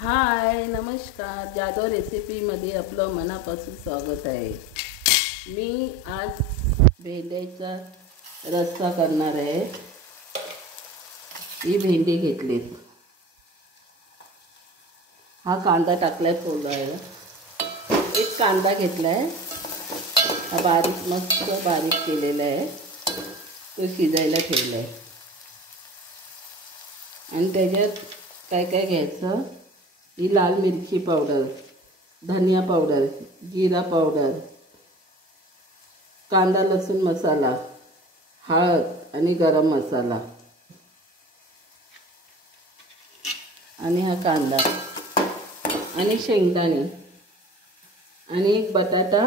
हाय नमस्कार, जाधव रेसिपीमध्ये आपलं मनापासून स्वागत आहे। मी आज भेंडीचा रस्सा करणार आहे। ही भेंडी घेतली, हा कांदा टाकलाय थोडा आहे, एक कांदा घेतलाय, हा बारीक मस्त बारीक केलेला आहे, तो शिजायला ठेवलाय। आणि त्याच्यात काय काय घ्यायचं, ही लाल मिरची पावडर, धनिया पावडर, जीरा पावडर, कांदा लसूण मसाला, हळद आणि गरम मसाला, आणि हा कांदा आणि शेंगदाणे आणि एक बटाटा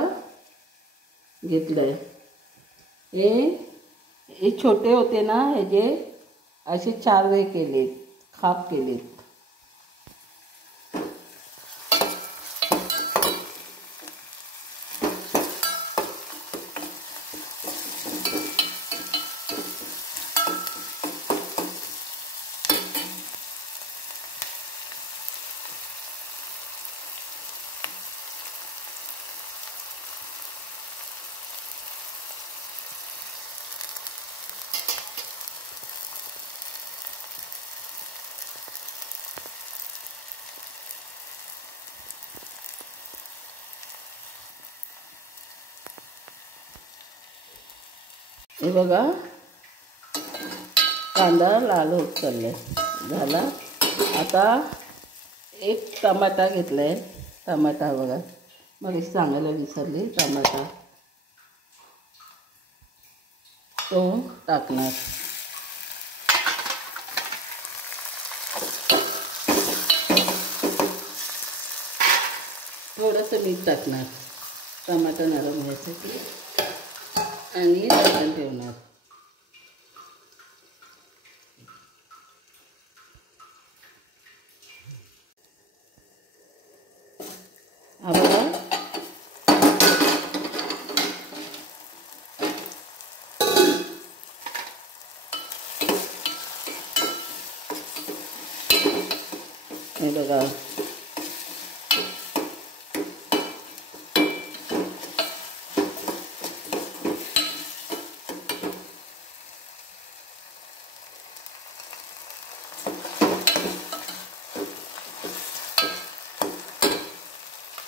घेतलाय। हे छोटे होते ना, ह्याचे असे 4 वे केले, खाप केले। हे बघा, कांदा लाल होत चाललाय, झाला। आता एक टमाटा घेतलाय, टमाटा बघा, मग सांगायला विसरले, टमाटा तो टाकणार, थोडंसं मीठ टाकणार टमाटा नरम होण्यासाठी, आणि झाकण ठेवणार। बघा, हे बघा,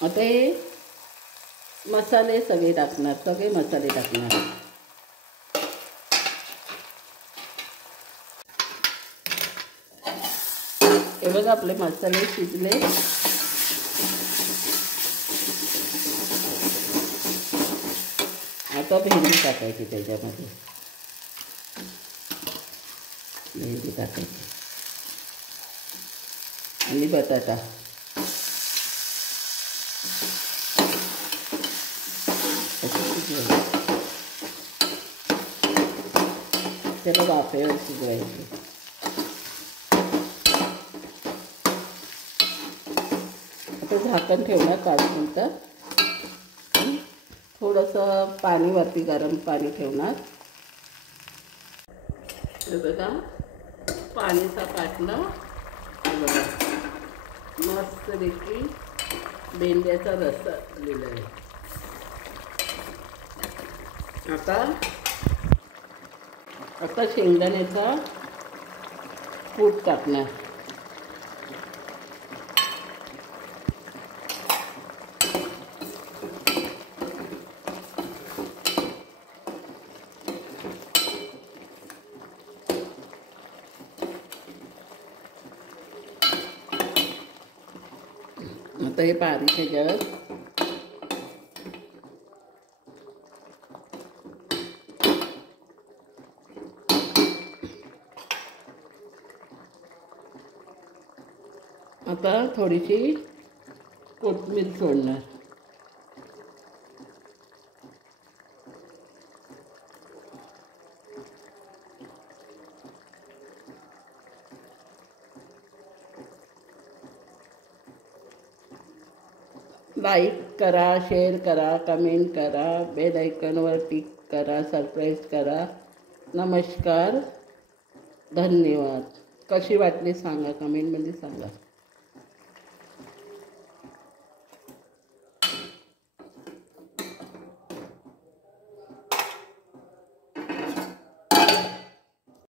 आता हे मसाले सगळे टाकणार, सगळे मसाले टाकणार। हे बघा, आपले मसाले शिजले। आता भेंडी टाकायची, त्याच्यामध्ये भेंडी टाकायची आणि बटाटा, त्याला वाफेवर शिजवायचे। आता झाकण ठेवणार 5 मिनिटं, थोडंसं पाणी वरती गरम पाणी ठेवणार। हे बघा, पाणीचा पाटला, हे बघा, मस्तपैकी भेंड्याचा रस्सा दिलेला आहे। आता शेंगदाण्याचा कूट टाकणार, आता हे बारीक ह्याच्यावर आता थोडीशी कोथिंबीर सोडणार। लाईक करा, शेअर करा, कमेंट करा, बेल आयकॉनवर टिक करा, सबस्क्राईब करा। नमस्कार, धन्यवाद। कशी वाटली सांगा, कमेंटमध्ये सांगा।